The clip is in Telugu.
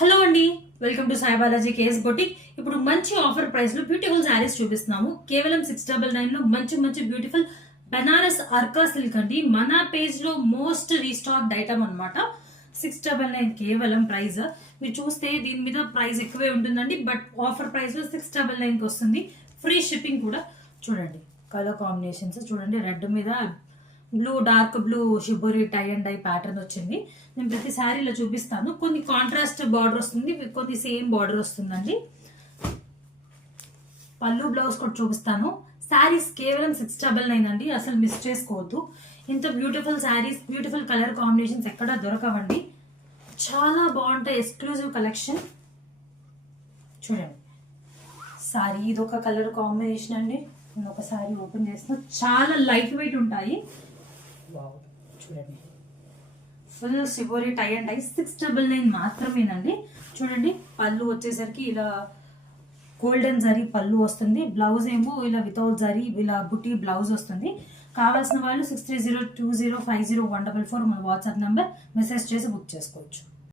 హలో అండి, welcome to Sai Balaji KS boutique. ఇప్పుడు మంచి ఆఫర్ ప్రైస్ లో బ్యూటిఫుల్ శారీస్ చూపిస్తున్నాము. కేవలం 699 లో మంచి మంచి బ్యూటిఫుల్ బనారస్ అర్కా సిల్క్ అండి. మన పేజ్ లో మోస్ట్ రీస్టాక్డ్ ఐటమ్ అనమాట. 699 కేవలం ప్రైస్. మీరు చూస్తే దీని మీద ప్రైస్ ఎక్కువే ఉంటుందండి, బట్ ఆఫర్ ప్రైస్ లో 699 కి వస్తుంది. ఫ్రీ షిప్పింగ్ కూడా. చూడండి కలర్ కాంబినేషన్స్ చూడండి, రెడ్ మీద blue, dark blue shibori tie and dye pattern వచ్చింది. నేను ప్రతి శారీలో చూపిస్తాను. కొన్ని కాంట్రాస్ట్ బార్డర్ వస్తుంది, కొన్ని సేమ్ బార్డర్ వస్తుందండి. పళ్ళు బ్లౌజ్ కూడా చూపిస్తాను. శారీస్ కేవలం 699 అండి, అసలు మిస్ చేసుకోవద్దు. ఇంత beautiful saris, beautiful colour combinations ఎక్కడా దొరకవండి. చాలా బాగుంటాయి, ఎక్స్క్లూజివ్ కలెక్షన్. చూడండి శారీ ఇదొక కలర్ కాంబినేషన్ అండి. నేను ఒక శారీ ఓపెన్ చేస్తాను. చాలా లైట్ వెయిట్ ఉంటాయి. చూడండి full shibori tie and dye 699 మాత్రమేనండి. చూడండి పళ్ళు వచ్చేసరికి ఇలా గోల్డెన్ జరీ పళ్ళు వస్తుంది. బ్లౌజ్ ఏమో ఇలా వితౌట్ జరీ ఇలా బుట్టి బ్లౌజ్ వస్తుంది. కావాల్సిన వాళ్ళు 6302050144 మన వాట్సాప్ నంబర్ మెసేజ్ చేసి బుక్ చేసుకోవచ్చు.